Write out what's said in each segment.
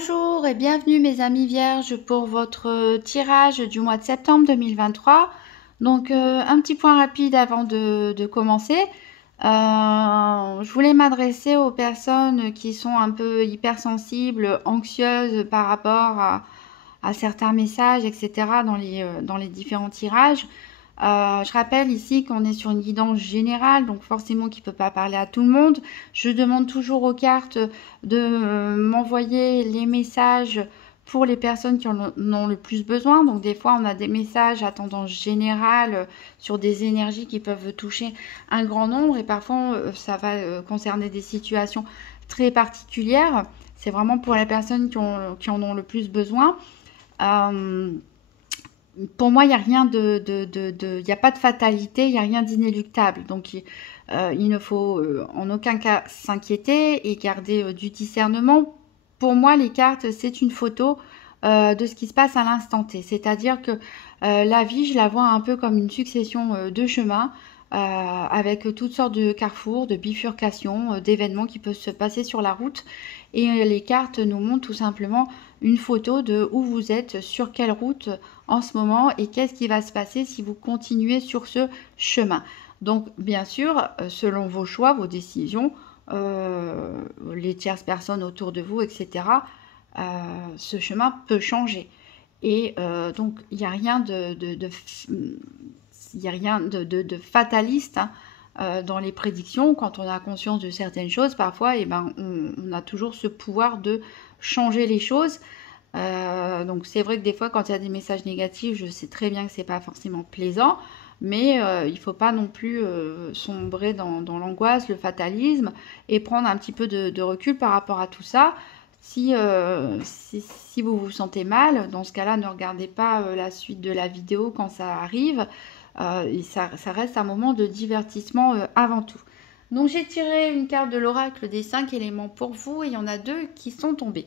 Bonjour et bienvenue mes amis vierges pour votre tirage du mois de septembre 2023. Donc un petit point rapide avant de commencer. Je voulais m'adresser aux personnes qui sont un peu hypersensibles, anxieuses par rapport à certains messages, etc. dans les différents tirages. Je rappelle ici qu'on est sur une guidance générale, donc forcément qui ne peut pas parler à tout le monde. Je demande toujours aux cartes de m'envoyer les messages pour les personnes qui en ont le plus besoin. Donc des fois, on a des messages à tendance générale sur des énergies qui peuvent toucher un grand nombre et parfois, ça va concerner des situations très particulières. C'est vraiment pour les personnes qui en ont le plus besoin. Pour moi, il n'y a rien il n'y a pas de fatalité, il n'y a rien d'inéluctable. Donc, il ne faut en aucun cas s'inquiéter et garder du discernement. Pour moi, les cartes, c'est une photo de ce qui se passe à l'instant T. C'est-à-dire que la vie, je la vois un peu comme une succession de chemins avec toutes sortes de carrefours, de bifurcations, d'événements qui peuvent se passer sur la route. Et les cartes nous montrent tout simplement une photo de où vous êtes, sur quelle route en ce moment et qu'est-ce qui va se passer si vous continuez sur ce chemin. Donc bien sûr, selon vos choix, vos décisions, les tierces personnes autour de vous, etc., ce chemin peut changer. Et donc il n'y a rien de fataliste dans les prédictions. Quand on a conscience de certaines choses, parfois, on a toujours ce pouvoir de changer les choses. Donc c'est vrai que des fois, quand il y a des messages négatifs, je sais très bien que c'est pas forcément plaisant, mais il faut pas non plus sombrer dans l'angoisse, le fatalisme, et prendre un petit peu de recul par rapport à tout ça. Si vous vous sentez mal, dans ce cas-là, ne regardez pas la suite de la vidéo quand ça arrive. Et ça reste un moment de divertissement avant tout. Donc j'ai tiré une carte de l'oracle des 5 éléments pour vous et il y en a 2 qui sont tombés.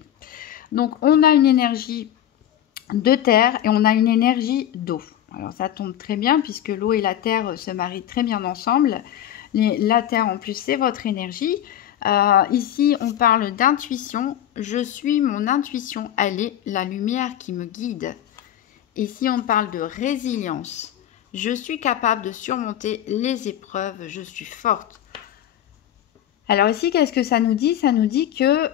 Donc on a une énergie de terre et on a une énergie d'eau. Alors ça tombe très bien puisque l'eau et la terre se marient très bien ensemble. La terre en plus c'est votre énergie. Ici on parle d'intuition. Je suis mon intuition, elle est la lumière qui me guide. Ici on parle de résilience. Je suis capable de surmonter les épreuves, je suis forte. Alors ici, qu'est-ce que ça nous dit? Ça nous dit que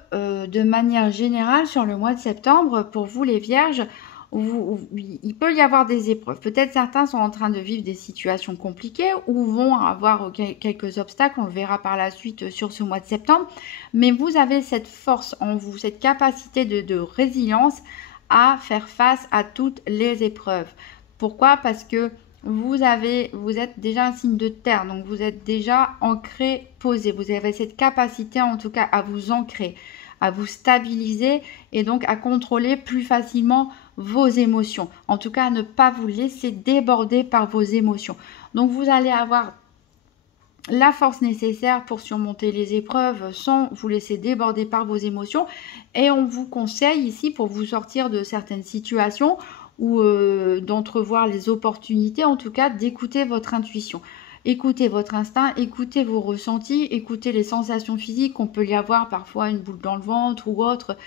de manière générale, sur le mois de septembre, pour vous les vierges, il peut y avoir des épreuves. Peut-être certains sont en train de vivre des situations compliquées ou vont avoir quelques obstacles, on le verra par la suite sur ce mois de septembre. Mais vous avez cette force en vous, cette capacité de résilience à faire face à toutes les épreuves. Pourquoi? Parce que vous êtes déjà un signe de terre, donc vous êtes déjà ancré, posé. Vous avez cette capacité en tout cas à vous ancrer, à vous stabiliser et donc à contrôler plus facilement vos émotions. En tout cas, à ne pas vous laisser déborder par vos émotions. Donc vous allez avoir la force nécessaire pour surmonter les épreuves sans vous laisser déborder par vos émotions. Et on vous conseille ici, pour vous sortir de certaines situations ou d'entrevoir les opportunités, en tout cas d'écouter votre intuition. Écoutez votre instinct, écoutez vos ressentis, écoutez les sensations physiques qu'on peut y avoir, parfois une boule dans le ventre ou autre,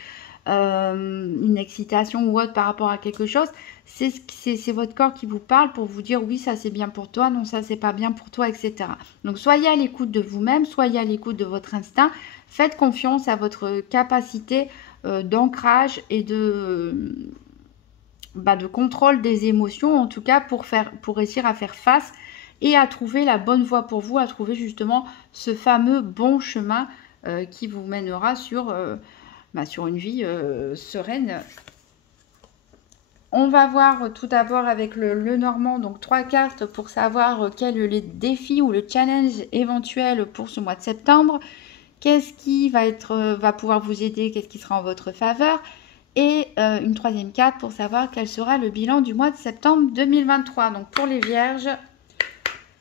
une excitation ou autre par rapport à quelque chose. C'est votre corps qui vous parle pour vous dire oui, ça c'est bien pour toi, non, ça c'est pas bien pour toi, etc. Donc soyez à l'écoute de vous-même, soyez à l'écoute de votre instinct, faites confiance à votre capacité d'ancrage et de contrôle des émotions, en tout cas pour réussir à faire face et à trouver la bonne voie pour vous, à trouver justement ce fameux bon chemin qui vous mènera sur une vie sereine. On va voir tout d'abord avec le Normand, donc 3 cartes pour savoir quel est le défi ou le challenge éventuel pour ce mois de septembre. Qu'est-ce qui va pouvoir vous aider, qu'est-ce qui sera en votre faveur? Et une 3e carte pour savoir quel sera le bilan du mois de septembre 2023. Donc pour les vierges,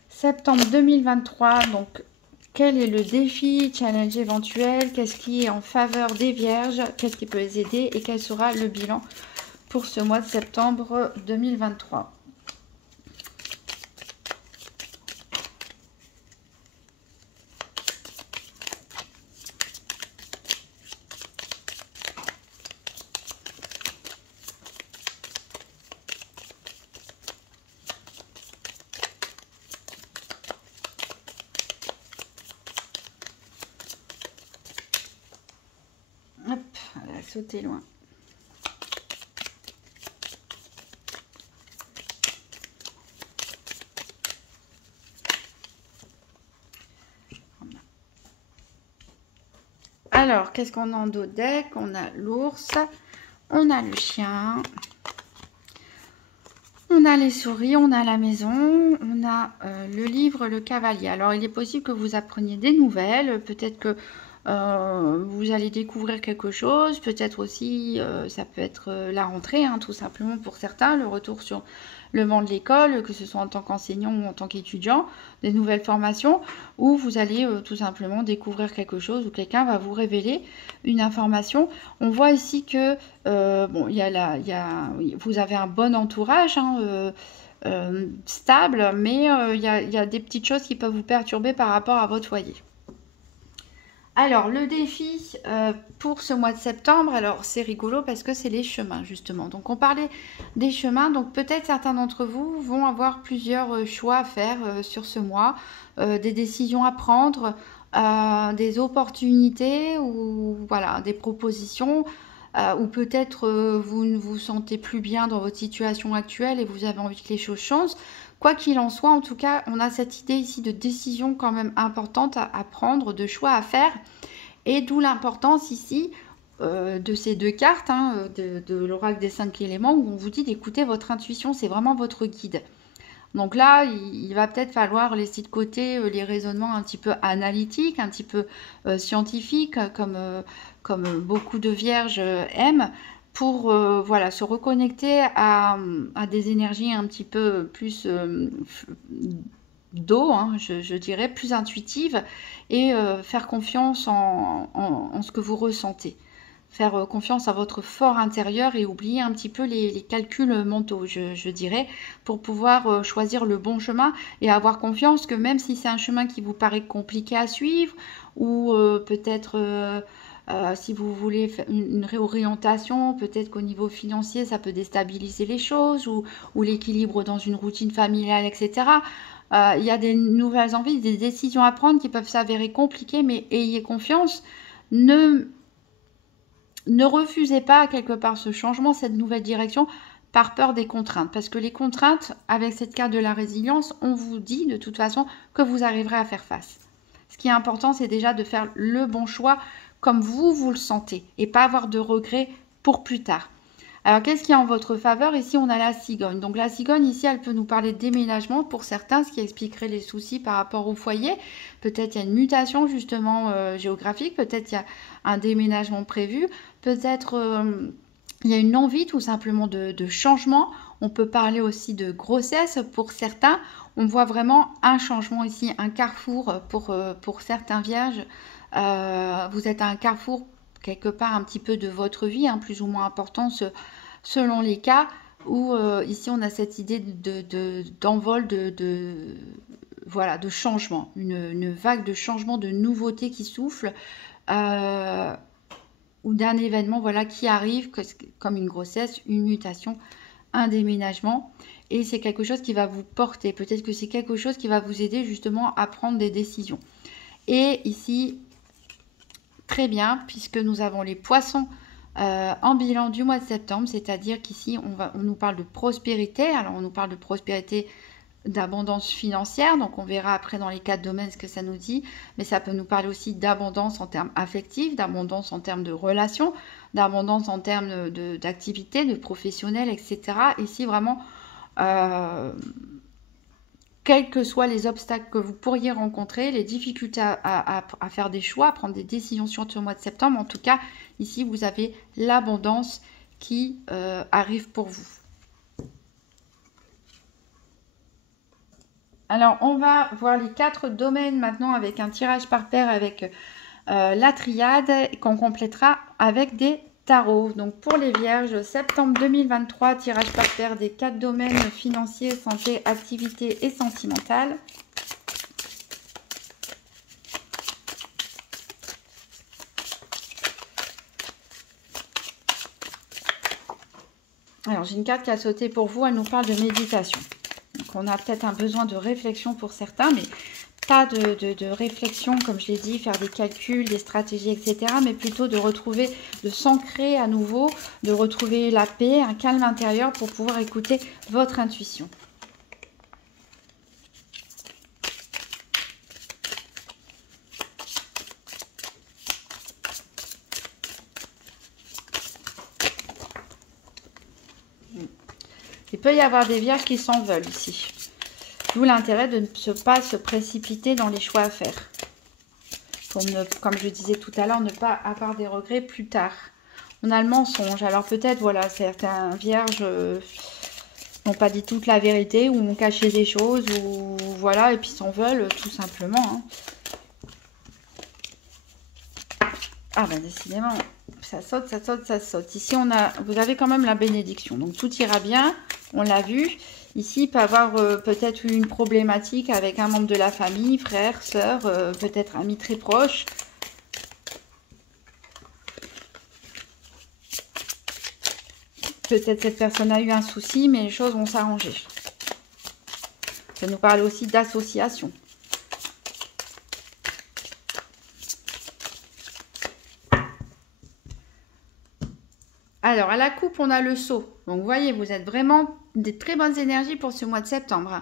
septembre 2023, donc quel est le défi, challenge éventuel? Qu'est-ce qui est en faveur des vierges? Qu'est-ce qui peut les aider? Et quel sera le bilan pour ce mois de septembre 2023? sauté loin. Alors, qu'est-ce qu'on a en dos de deck? On a l'ours, on a le chien, on a les souris, on a la maison, on a le livre, le cavalier. Alors, il est possible que vous appreniez des nouvelles, peut-être que vous allez découvrir quelque chose, peut-être aussi, ça peut être la rentrée, hein, tout simplement pour certains, le retour sur le banc de l'école, que ce soit en tant qu'enseignant ou en tant qu'étudiant, des nouvelles formations, où vous allez tout simplement découvrir quelque chose, ou quelqu'un va vous révéler une information. On voit ici que bon, vous avez un bon entourage, hein, stable, mais il y a des petites choses qui peuvent vous perturber par rapport à votre foyer. Alors, le défi pour ce mois de septembre, alors c'est rigolo parce que c'est les chemins justement. Donc, on parlait des chemins, donc peut-être certains d'entre vous vont avoir plusieurs choix à faire sur ce mois, des décisions à prendre, des opportunités ou voilà, des propositions. Ou peut-être vous ne vous sentez plus bien dans votre situation actuelle et vous avez envie que les choses changent. Quoi qu'il en soit, en tout cas, on a cette idée ici de décision quand même importante à prendre, de choix à faire. Et d'où l'importance ici de ces deux cartes, hein, de l'oracle des 5 éléments, où on vous dit d'écouter votre intuition, c'est vraiment votre guide. Donc là, il va peut-être falloir laisser de côté les raisonnements un petit peu analytiques, un petit peu scientifiques, comme beaucoup de vierges aiment, pour voilà, se reconnecter à des énergies un petit peu plus d'eau, hein, je dirais, plus intuitives, et faire confiance en ce que vous ressentez. Faire confiance à votre fort intérieur et oublier un petit peu les calculs mentaux, je dirais, pour pouvoir choisir le bon chemin et avoir confiance que même si c'est un chemin qui vous paraît compliqué à suivre, ou peut-être si vous voulez faire une réorientation, peut-être qu'au niveau financier, ça peut déstabiliser les choses, ou l'équilibre dans une routine familiale, etc. Il y a des nouvelles envies, des décisions à prendre qui peuvent s'avérer compliquées, mais ayez confiance. Ne refusez pas quelque part ce changement, cette nouvelle direction, par peur des contraintes. Parce que les contraintes, avec cette carte de la résilience, on vous dit de toute façon que vous arriverez à faire face. Ce qui est important, c'est déjà de faire le bon choix comme vous le sentez et pas avoir de regrets pour plus tard. Alors, qu'est-ce qui est en votre faveur? Ici, on a la cigogne. Donc, la cigogne, ici, elle peut nous parler de déménagement pour certains, ce qui expliquerait les soucis par rapport au foyer. Peut-être il y a une mutation, justement, géographique. Peut-être il y a un déménagement prévu. Peut-être il y a une envie, tout simplement, de changement. On peut parler aussi de grossesse pour certains. On voit vraiment un changement ici, un carrefour pour certains vierges. Vous êtes à un carrefour quelque part un petit peu de votre vie, hein, plus ou moins important selon les cas, où ici on a cette idée d'envol, voilà, de changement, une vague de changement, de nouveauté qui souffle, ou d'un événement voilà, qui arrive, comme une grossesse, une mutation, un déménagement, et c'est quelque chose qui va vous porter, peut-être que c'est quelque chose qui va vous aider justement à prendre des décisions. Et ici, très bien, puisque nous avons les poissons en bilan du mois de septembre, c'est-à-dire qu'ici on nous parle de prospérité. Alors on nous parle de prospérité, d'abondance financière, donc on verra après dans les 4 domaines ce que ça nous dit, mais ça peut nous parler aussi d'abondance en termes affectifs, d'abondance en termes de relations, d'abondance en termes d'activité, de professionnel, etc. Ici vraiment, quels que soient les obstacles que vous pourriez rencontrer, les difficultés à faire des choix, à prendre des décisions sur ce mois de septembre, en tout cas, ici, vous avez l'abondance qui arrive pour vous. Alors, on va voir les 4 domaines maintenant avec un tirage par paire avec la triade qu'on complétera avec des tarots. Donc, pour les vierges, septembre 2023, tirage par paire des 4 domaines financiers, santé, activité et sentimentale. Alors, j'ai une carte qui a sauté pour vous, elle nous parle de méditation. Donc, on a peut-être un besoin de réflexion pour certains, mais pas de réflexion, comme je l'ai dit, faire des calculs, des stratégies, etc. Mais plutôt de retrouver, de s'ancrer à nouveau, de retrouver la paix, un calme intérieur pour pouvoir écouter votre intuition. Il peut y avoir des vierges qui s'en veulent ici. D'où l'intérêt de ne pas se précipiter dans les choix à faire. Pour ne, comme je disais tout à l'heure, ne pas avoir des regrets plus tard. On a le mensonge. Alors peut-être, voilà, certains vierges n'ont pas dit toute la vérité ou ont caché des choses ou voilà, et puis s'en veulent tout simplement. Hein. Ah ben décidément, ça saute, ça saute, ça saute. Ici, vous avez quand même la bénédiction. Donc tout ira bien, on l'a vu. Ici, il peut y avoir peut-être une problématique avec un membre de la famille, frère, sœur, peut-être ami très proche. Peut-être cette personne a eu un souci, mais les choses vont s'arranger. Ça nous parle aussi d'association. Alors, à la coupe, on a le Sceau. Donc, vous voyez, vous êtes vraiment des très bonnes énergies pour ce mois de septembre.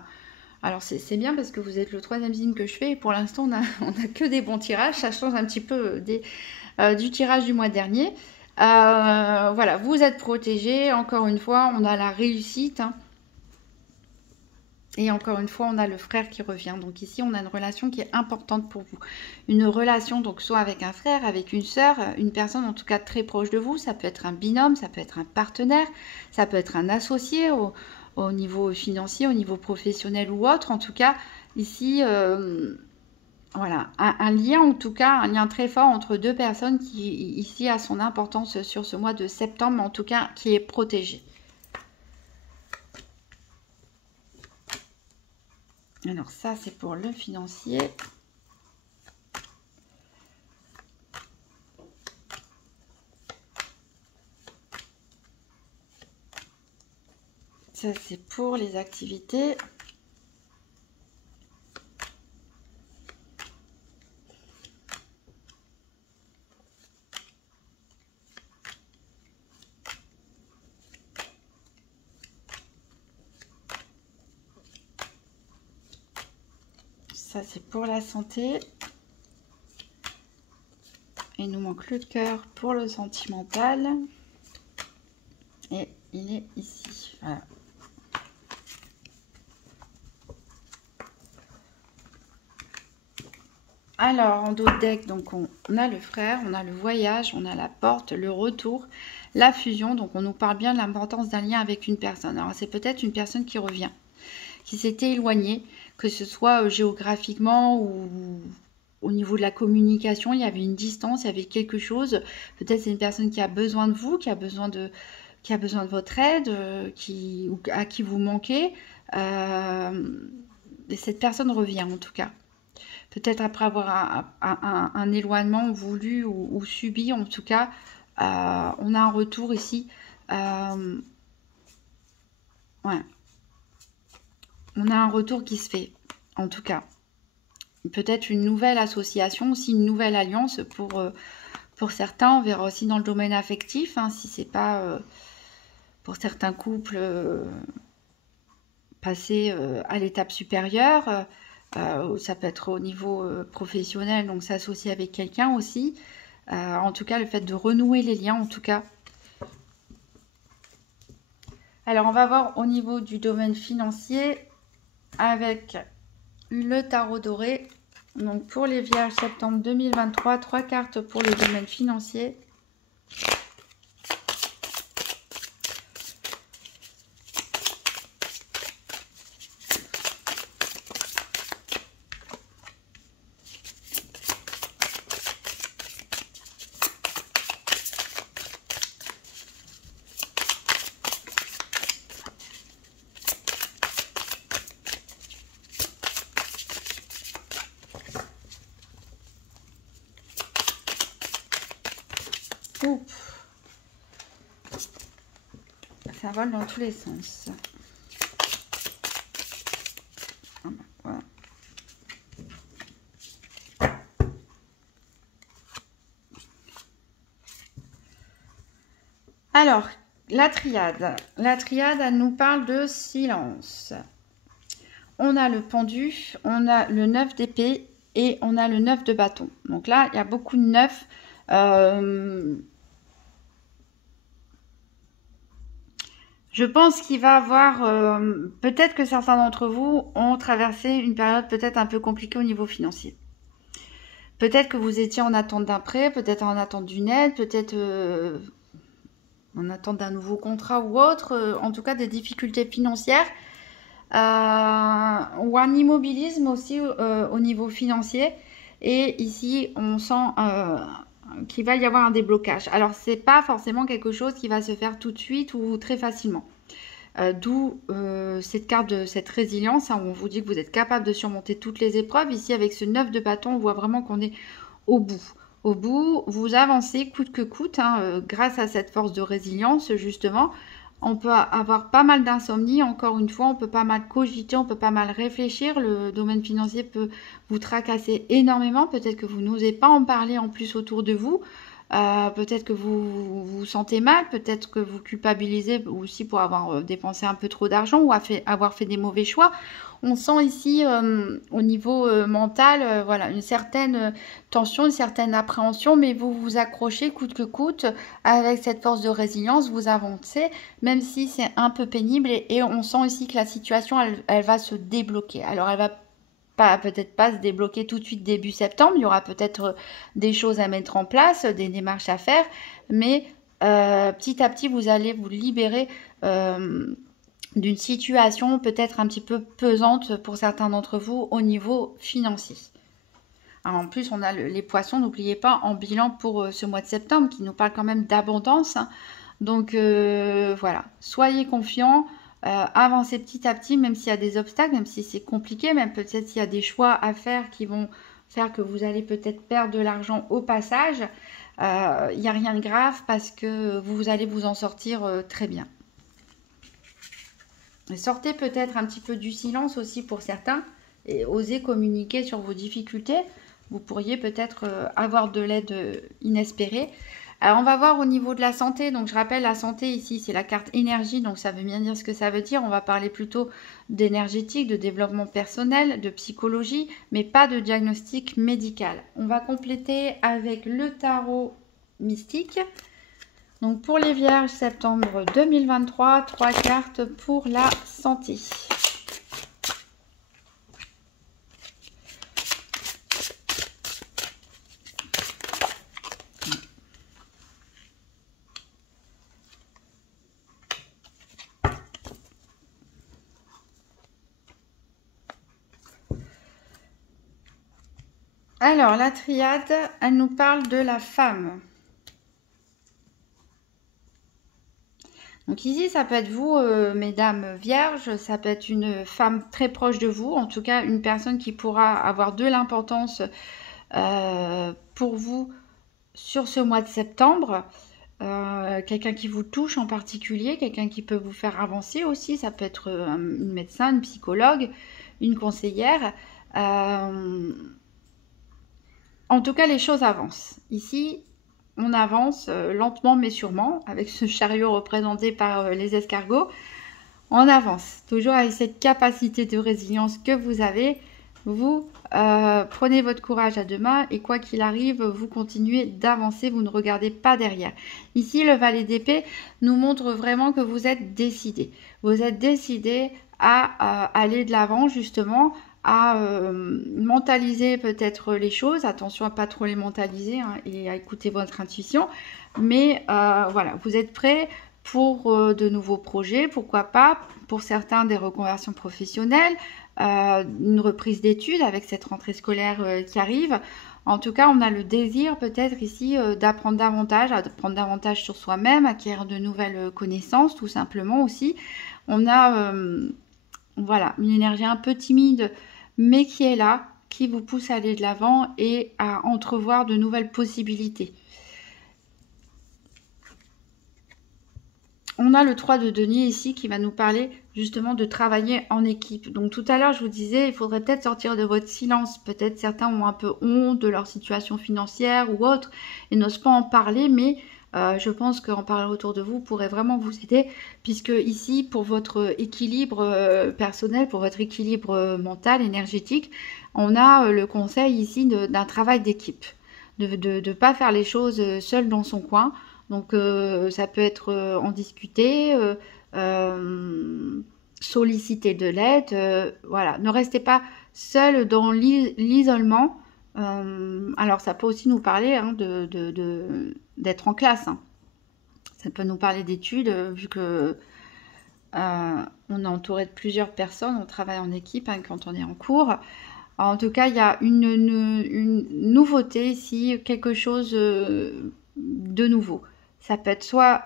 Alors, c'est bien parce que vous êtes le 3e signe que je fais. Et pour l'instant, on a que des bons tirages. Ça change un petit peu du tirage du mois dernier. Voilà, vous êtes protégés. Encore une fois, on a la réussite. Hein. Et encore une fois, on a le frère qui revient. Donc ici, on a une relation qui est importante pour vous. Une relation, donc soit avec un frère, avec une sœur, une personne en tout cas très proche de vous. Ça peut être un binôme, ça peut être un partenaire, ça peut être un associé au niveau financier, au niveau professionnel ou autre. En tout cas, ici, voilà, un lien en tout cas, un lien très fort entre deux personnes qui ici a son importance sur ce mois de septembre, mais en tout cas qui est protégé. Alors ça, c'est pour le financier. Ça, c'est pour les activités. Ça, c'est pour la santé. Il nous manque le cœur pour le sentimental. Et il est ici. Voilà. Alors, en dos de deck, donc on a le frère, on a le voyage, on a la porte, le retour, la fusion. Donc, on nous parle bien de l'importance d'un lien avec une personne. Alors, c'est peut-être une personne qui revient, qui s'était éloignée, que ce soit géographiquement ou au niveau de la communication, il y avait une distance, il y avait quelque chose. Peut-être c'est une personne qui a besoin de vous, qui a besoin de votre aide, à qui vous manquez. Et cette personne revient en tout cas. Peut-être après avoir un éloignement voulu ou subi, en tout cas, on a un retour ici. Ouais. On a un retour qui se fait, en tout cas. Peut-être une nouvelle association, aussi une nouvelle alliance pour certains. On verra aussi dans le domaine affectif, hein, si c'est pas pour certains couples passer à l'étape supérieure. Ça peut être au niveau professionnel, donc s'associer avec quelqu'un aussi. En tout cas, le fait de renouer les liens, en tout cas. Alors, on va voir au niveau du domaine financier avec le tarot doré. Donc, pour les vierges, septembre 2023, 3 cartes pour le domaine financier. Ouf. Ça vole dans tous les sens. Voilà. Alors, la triade. La triade, elle nous parle de silence. On a le pendu, on a le 9 d'épée et on a le 9 de bâton. Donc là, il y a beaucoup de 9. Je pense qu'il va avoir... peut-être que certains d'entre vous ont traversé une période peut-être un peu compliquée au niveau financier. Peut-être que vous étiez en attente d'un prêt, peut-être en attente d'une aide, peut-être en attente d'un nouveau contrat ou autre. En tout cas, des difficultés financières. Ou un immobilisme aussi au niveau financier. Et ici, on sent qu'il va y avoir un déblocage. Alors, c'est pas forcément quelque chose qui va se faire tout de suite ou très facilement. D'où cette carte de cette résilience, hein, où on vous dit que vous êtes capable de surmonter toutes les épreuves. Ici, avec ce 9 de bâton, on voit vraiment qu'on est au bout. Au bout, vous avancez coûte que coûte, hein, grâce à cette force de résilience, justement. On peut avoir pas mal d'insomnie, encore une fois, on peut pas mal cogiter, on peut pas mal réfléchir. Le domaine financier peut vous tracasser énormément. Peut-être que vous n'osez pas en parler en plus autour de vous. Peut-être que vous vous sentez mal, peut-être que vous culpabilisez aussi pour avoir dépensé un peu trop d'argent ou avoir fait des mauvais choix. On sent ici au niveau mental, voilà, une certaine tension, une certaine appréhension, mais vous vous accrochez coûte que coûte avec cette force de résilience, vous avancez, même si c'est un peu pénible et on sent ici que la situation, elle va se débloquer. Alors, elle va peut-être pas se débloquer tout de suite début septembre. Il y aura peut-être des choses à mettre en place, des démarches à faire, mais petit à petit, vous allez vous libérer d'une situation peut-être un petit peu pesante pour certains d'entre vous au niveau financier. Alors en plus, on a les poissons, n'oubliez pas, en bilan pour ce mois de septembre, qui nous parle quand même d'abondance. Hein. Donc voilà, soyez confiants. Avancer petit à petit, même s'il y a des obstacles, même si c'est compliqué, même peut-être s'il y a des choix à faire qui vont faire que vous allez peut-être perdre de l'argent au passage, il n'y a rien de grave parce que vous allez vous en sortir très bien. Et sortez peut-être un petit peu du silence aussi pour certains et osez communiquer sur vos difficultés. Vous pourriez peut-être avoir de l'aide inespérée. Alors, on va voir au niveau de la santé. Donc, je rappelle, la santé ici, c'est la carte énergie. Donc, ça veut bien dire ce que ça veut dire. On va parler plutôt d'énergétique, de développement personnel, de psychologie, mais pas de diagnostic médical. On va compléter avec le tarot mystique. Donc, pour les vierges, septembre 2023, 3 cartes pour la santé. Alors, la triade, elle nous parle de la femme. Donc ici, ça peut être vous, mesdames vierges, ça peut être une femme très proche de vous, en tout cas une personne qui pourra avoir de l'importance pour vous sur ce mois de septembre. Quelqu'un qui vous touche en particulier, quelqu'un qui peut vous faire avancer aussi, ça peut être une médecin, une psychologue, une conseillère. En tout cas, les choses avancent. Ici, on avance lentement mais sûrement, avec ce chariot représenté par les escargots. On avance, toujours avec cette capacité de résilience que vous avez. Vous prenez votre courage à deux mains et quoi qu'il arrive, vous continuez d'avancer, vous ne regardez pas derrière. Ici, le valet d'épée nous montre vraiment que vous êtes décidé. Vous êtes décidé à aller de l'avant justement, à mentaliser peut-être les choses, attention à pas trop les mentaliser hein, et à écouter votre intuition, mais voilà, vous êtes prêts pour de nouveaux projets, pourquoi pas, pour certains des reconversions professionnelles, une reprise d'études avec cette rentrée scolaire qui arrive. En tout cas, on a le désir peut-être ici d'apprendre davantage sur soi-même, acquérir de nouvelles connaissances tout simplement aussi. On a voilà, une énergie un peu timide, mais qui est là, qui vous pousse à aller de l'avant et à entrevoir de nouvelles possibilités. On a le 3 de denier ici qui va nous parler justement de travailler en équipe. Donc tout à l'heure, je vous disais, il faudrait peut-être sortir de votre silence. Peut-être certains ont un peu honte de leur situation financière ou autre et n'osent pas en parler, mais Je pense qu'en parler autour de vous pourrait vraiment vous aider, puisque ici, pour votre équilibre personnel, pour votre équilibre mental, énergétique, on a le conseil ici d'un travail d'équipe, de ne pas faire les choses seul dans son coin. Donc ça peut être en discuter, solliciter de l'aide, voilà. Ne restez pas seul dans l'isolement. Alors ça peut aussi nous parler hein, d'être en classe. Hein. Ça peut nous parler d'études, vu que on est entouré de plusieurs personnes, on travaille en équipe hein, quand on est en cours. Alors, en tout cas, il y a une nouveauté ici, quelque chose de nouveau. Ça peut être soit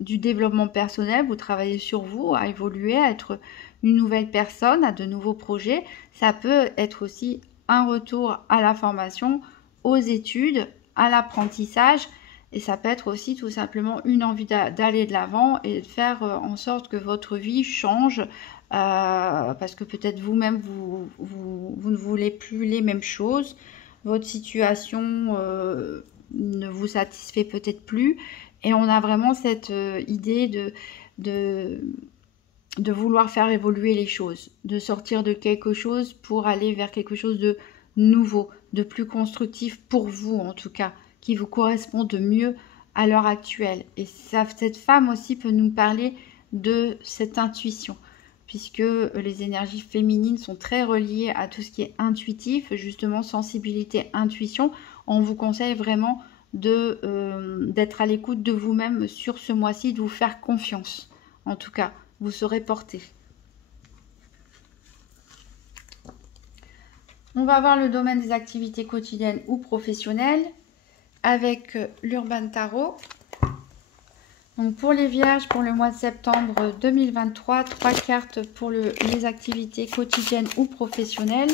du développement personnel, vous travaillez sur vous, à évoluer, à être une nouvelle personne, à de nouveaux projets. Ça peut être aussi un retour à la formation, aux études, à l'apprentissage. Et ça peut être aussi tout simplement une envie d'aller de l'avant et de faire en sorte que votre vie change. Parce que peut-être vous-même, vous ne voulez plus les mêmes choses. Votre situation ne vous satisfait peut-être plus. Et on a vraiment cette idée de vouloir faire évoluer les choses, de sortir de quelque chose pour aller vers quelque chose de nouveau, de plus constructif pour vous en tout cas, qui vous correspond de mieux à l'heure actuelle. Et cette femme aussi peut nous parler de cette intuition, puisque les énergies féminines sont très reliées à tout ce qui est intuitif, justement sensibilité, intuition. On vous conseille vraiment d'être à l'écoute de vous-même sur ce mois-ci, de vous faire confiance. En tout cas, vous serez porté. On va voir le domaine des activités quotidiennes ou professionnelles avec l'Urban Tarot. Donc pour les vierges, pour le mois de septembre 2023, 3 cartes pour les activités quotidiennes ou professionnelles.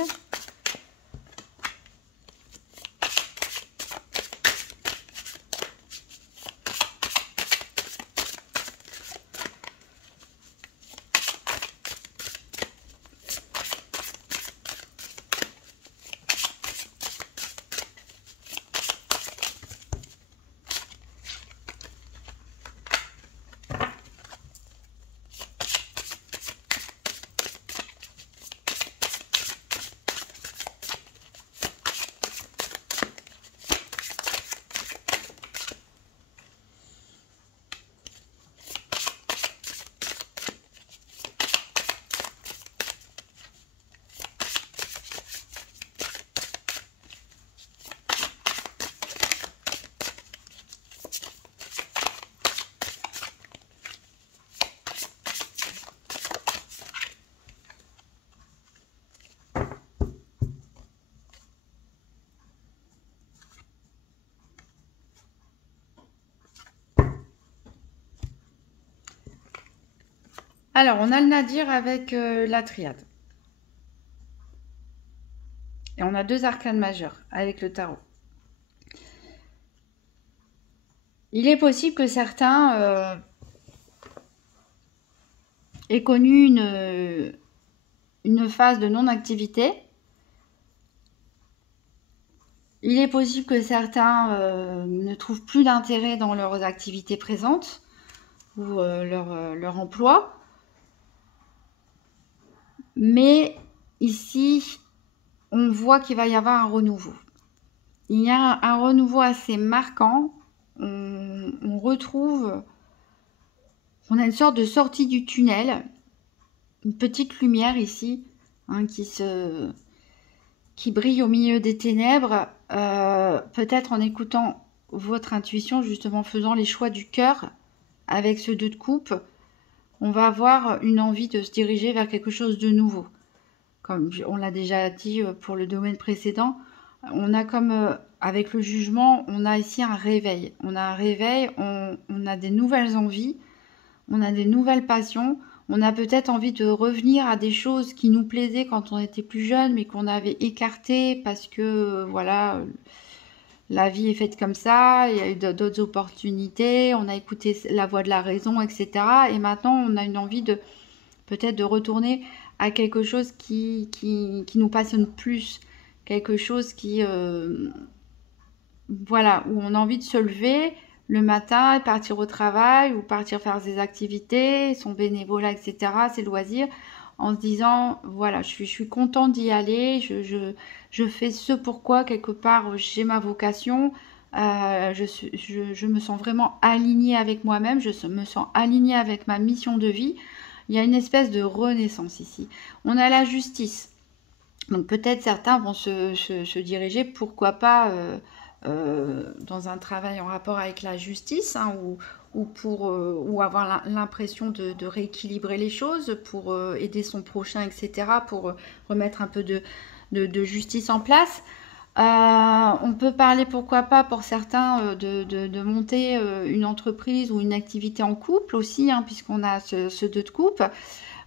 Alors, on a le Nadir avec la triade. Et on a 2 arcanes majeures avec le tarot. Il est possible que certains aient connu une phase de non-activité. Il est possible que certains ne trouvent plus d'intérêt dans leurs activités présentes ou leur emploi. Mais ici, on voit qu'il va y avoir un renouveau. Il y a un renouveau assez marquant. On retrouve, on a une sorte de sortie du tunnel, une petite lumière ici, hein, qui brille au milieu des ténèbres, peut-être en écoutant votre intuition, justement faisant les choix du cœur avec ce 2 de coupe. On va avoir une envie de se diriger vers quelque chose de nouveau. Comme on l'a déjà dit pour le domaine précédent, on a comme avec le jugement, on a ici un réveil. On a un réveil, on a des nouvelles envies, on a des nouvelles passions. On a peut-être envie de revenir à des choses qui nous plaisaient quand on était plus jeune, mais qu'on avait écartées parce que voilà, la vie est faite comme ça, il y a eu d'autres opportunités, on a écouté la voix de la raison, etc. Et maintenant, on a une envie de peut-être de retourner à quelque chose qui nous passionne plus, quelque chose qui, voilà, où on a envie de se lever le matin et partir au travail ou partir faire des activités, son bénévolat, etc., ses loisirs, en se disant, voilà, je suis contente d'y aller, je fais ce pourquoi, quelque part, j'ai ma vocation, je me sens vraiment alignée avec moi-même, je me sens alignée avec ma mission de vie. Il y a une espèce de renaissance ici. On a la justice. Donc peut-être certains vont se diriger, pourquoi pas, dans un travail en rapport avec la justice, hein, ou avoir l'impression de rééquilibrer les choses, pour aider son prochain, etc., pour remettre un peu de justice en place. On peut parler, pourquoi pas, pour certains, de monter une entreprise ou une activité en couple aussi, hein, puisqu'on a ce 2 de coupe.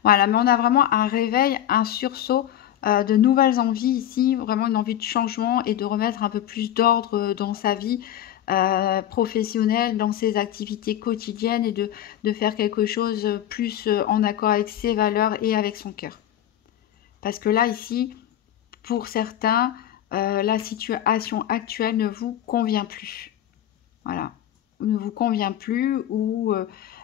Voilà, mais on a vraiment un réveil, un sursaut, de nouvelles envies ici, vraiment une envie de changement et de remettre un peu plus d'ordre dans sa vie professionnelle, dans ses activités quotidiennes, et de faire quelque chose plus en accord avec ses valeurs et avec son cœur. Parce que là, ici, pour certains, la situation actuelle ne vous convient plus. Voilà, ne vous convient plus, ou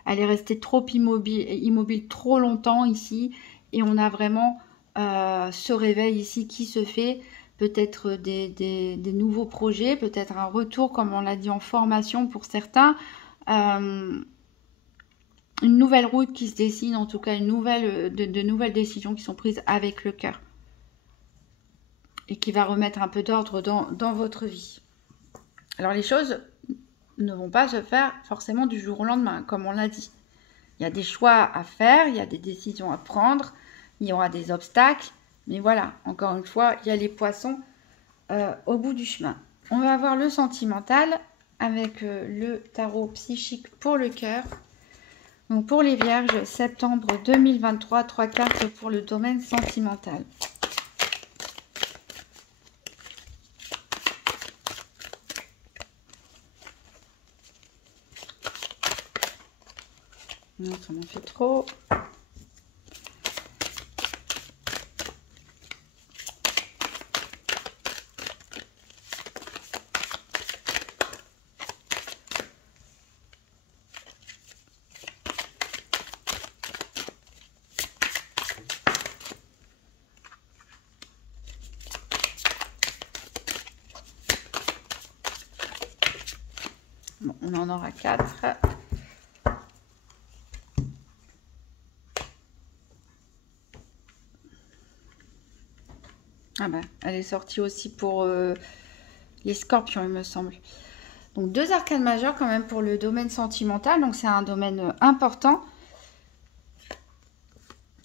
elle est restée trop immobile trop longtemps ici, et on a vraiment ce réveil ici qui se fait, peut-être des nouveaux projets, peut-être un retour, comme on l'a dit, en formation pour certains, une nouvelle route qui se dessine, en tout cas de nouvelles décisions qui sont prises avec le cœur, et qui va remettre un peu d'ordre dans votre vie. Alors les choses ne vont pas se faire forcément du jour au lendemain, comme on l'a dit. Il y a des choix à faire, il y a des décisions à prendre, il y aura des obstacles, mais voilà, encore une fois, il y a les poissons au bout du chemin. On va voir le sentimental avec le tarot psychique pour le cœur. Donc pour les vierges, septembre 2023, 3 cartes pour le domaine sentimental. Non, ça m'en fait trop. Bon, on en aura 4. Ah ben, elle est sortie aussi pour les scorpions, il me semble. Donc 2 arcanes majeures quand même pour le domaine sentimental. Donc c'est un domaine important.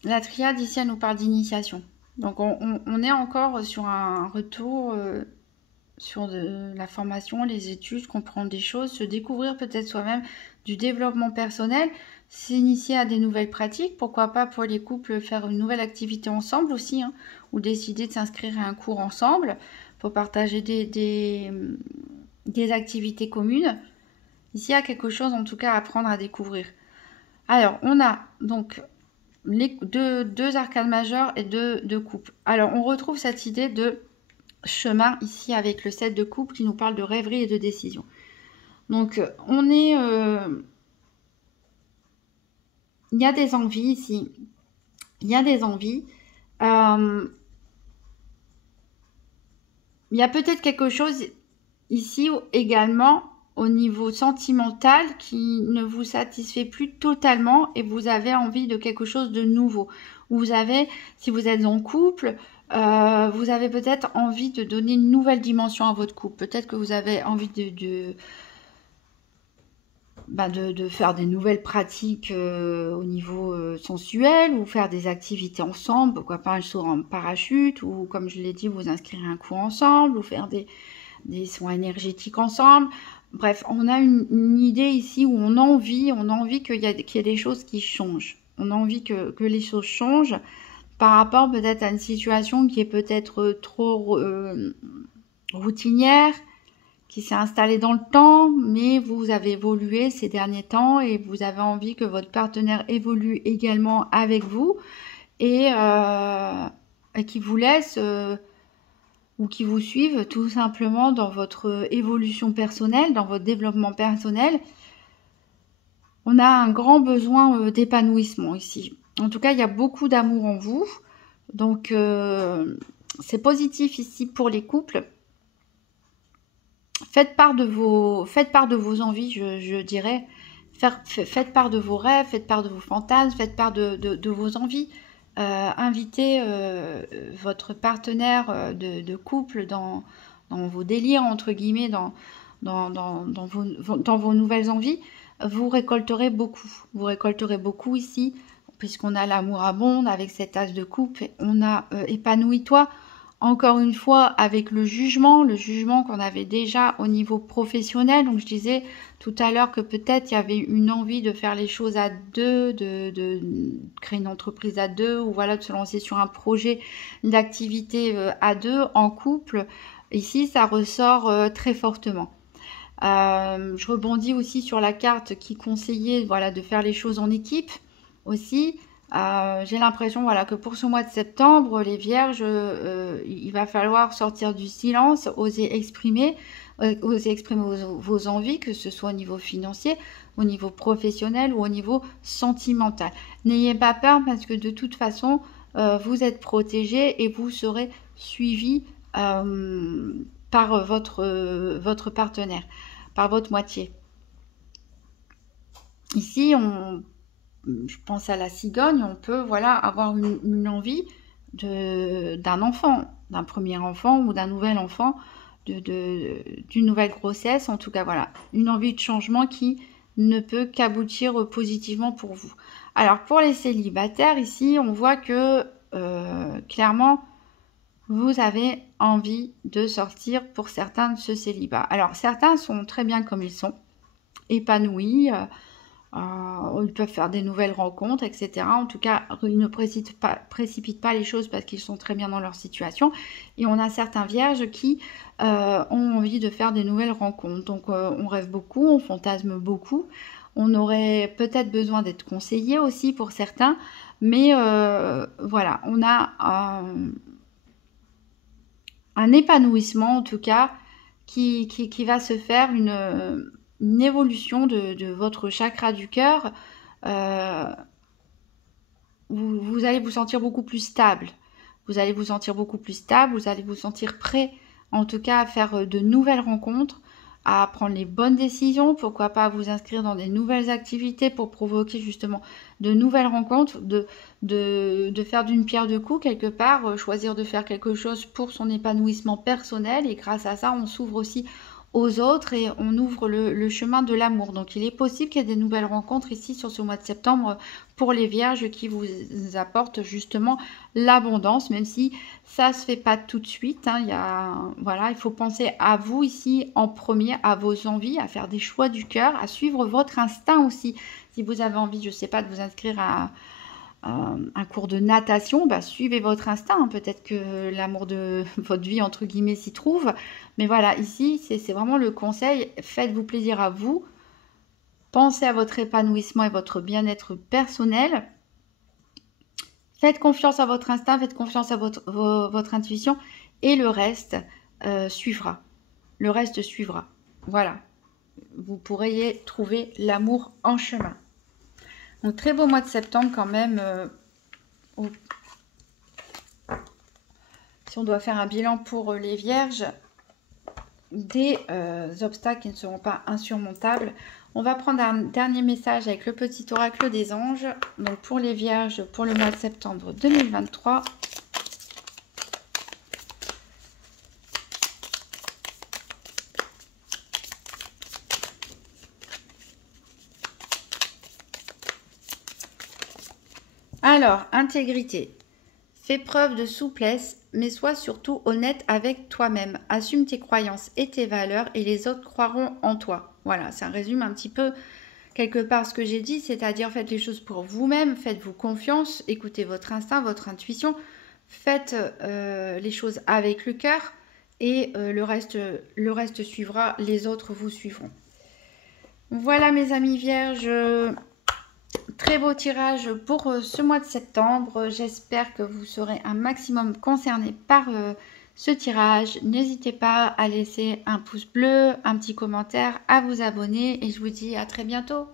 La triade ici, elle nous parle d'initiation. Donc on est encore sur un retour sur la formation, les études, comprendre des choses, se découvrir peut-être soi-même, du développement personnel, s'initier à des nouvelles pratiques. Pourquoi pas pour les couples faire une nouvelle activité ensemble aussi, hein, ou décider de s'inscrire à un cours ensemble pour partager des activités communes. Ici, il y a quelque chose en tout cas à apprendre à découvrir. Alors, on a donc les deux arcanes majeures et deux coupes. Alors, on retrouve cette idée de chemin ici avec le 7 de coupe qui nous parle de rêverie et de décision. Donc, on est... il y a des envies ici. Il y a des envies. Il y a peut-être quelque chose ici également au niveau sentimental qui ne vous satisfait plus totalement et vous avez envie de quelque chose de nouveau. Vous avez, si vous êtes en couple, vous avez peut-être envie de donner une nouvelle dimension à votre couple. Peut-être que vous avez envie de faire des nouvelles pratiques au niveau sensuel, ou faire des activités ensemble, pourquoi pas un saut en parachute, ou comme je l'ai dit, vous inscrire à un cours ensemble, ou faire des soins énergétiques ensemble. Bref, on a une idée ici où on a envie qu'il y ait des choses qui changent. On a envie que les choses changent par rapport peut-être à une situation qui est peut-être trop routinière, qui s'est installée dans le temps, mais vous avez évolué ces derniers temps et vous avez envie que votre partenaire évolue également avec vous et qui vous laisse ou qui vous suivent tout simplement dans votre évolution personnelle, dans votre développement personnel. On a un grand besoin d'épanouissement ici. En tout cas, il y a beaucoup d'amour en vous. Donc, c'est positif ici pour les couples. Faites part de vos envies, je dirais. Faites part de vos rêves, faites part de vos fantasmes, faites part de vos envies. Invitez votre partenaire de couple dans vos délires, entre guillemets, dans vos nouvelles envies. Vous récolterez beaucoup. Vous récolterez beaucoup ici, puisqu'on a l'amour abonde avec cet as de coupe. On a épanoui-toi. Encore une fois, avec le jugement qu'on avait déjà au niveau professionnel. Donc, je disais tout à l'heure que peut-être il y avait une envie de faire les choses à deux, de créer une entreprise à deux, ou voilà, de se lancer sur un projet d'activité à deux, en couple. Ici, ça ressort très fortement. Je rebondis aussi sur la carte qui conseillait, voilà, de faire les choses en équipe aussi. J'ai l'impression, voilà, que pour ce mois de septembre, les vierges, il va falloir sortir du silence, oser exprimer vos envies, que ce soit au niveau financier, au niveau professionnel ou au niveau sentimental. N'ayez pas peur, parce que de toute façon, vous êtes protégé et vous serez suivi par votre partenaire, par votre moitié. Ici, je pense à la cigogne, on peut, voilà, avoir une envie d'un enfant, d'un premier enfant ou d'un nouvel enfant, d'une nouvelle grossesse, en tout cas, voilà, une envie de changement qui ne peut qu'aboutir positivement pour vous. Alors, pour les célibataires, ici, on voit que, clairement, vous avez envie de sortir pour certains de ce célibat. Alors, certains sont très bien comme ils sont, épanouis, ils peuvent faire des nouvelles rencontres, etc. En tout cas, ils ne précipitent pas les choses parce qu'ils sont très bien dans leur situation. Et on a certains vierges qui ont envie de faire des nouvelles rencontres. Donc, on rêve beaucoup, on fantasme beaucoup. On aurait peut-être besoin d'être conseillé aussi pour certains. Mais voilà, on a un épanouissement, en tout cas, qui va se faire, une évolution de votre chakra du cœur. Vous allez vous sentir beaucoup plus stable. Vous allez vous sentir beaucoup plus stable. Vous allez vous sentir prêt, en tout cas, à faire de nouvelles rencontres, à prendre les bonnes décisions. Pourquoi pas vous inscrire dans des nouvelles activités pour provoquer justement de nouvelles rencontres, de faire d'une pierre deux coups quelque part, choisir de faire quelque chose pour son épanouissement personnel. Et grâce à ça, on s'ouvre aussi aux autres et on ouvre le chemin de l'amour. Donc il est possible qu'il y ait des nouvelles rencontres ici sur ce mois de septembre pour les vierges qui vous apportent justement l'abondance, même si ça se fait pas tout de suite, hein. Voilà, il faut penser à vous ici en premier, à vos envies, à faire des choix du cœur, à suivre votre instinct aussi. Si vous avez envie, je sais pas, de vous inscrire à un cours de natation, suivez votre instinct, hein. Peut-être que l'amour de votre vie, entre guillemets, s'y trouve. Mais voilà, ici, c'est vraiment le conseil. Faites-vous plaisir à vous. Pensez à votre épanouissement et votre bien-être personnel. Faites confiance à votre instinct, faites confiance à votre intuition. Et le reste suivra. Le reste suivra. Voilà. Vous pourriez trouver l'amour en chemin. Donc, très beau mois de septembre quand même. Si on doit faire un bilan pour les vierges, des obstacles qui ne seront pas insurmontables. On va prendre un dernier message avec le petit oracle des anges. Donc, pour les vierges, pour le mois de septembre 2023. Alors, intégrité. Fais preuve de souplesse, mais sois surtout honnête avec toi-même. Assume tes croyances et tes valeurs et les autres croiront en toi. Voilà, ça résume un petit peu quelque part ce que j'ai dit, c'est-à-dire faites les choses pour vous-même, faites-vous confiance, écoutez votre instinct, votre intuition, faites les choses avec le cœur et le reste suivra, les autres vous suivront. Voilà mes amis vierges. Très beau tirage pour ce mois de septembre. J'espère que vous serez un maximum concernés par ce tirage. N'hésitez pas à laisser un pouce bleu, un petit commentaire, à vous abonner et je vous dis à très bientôt.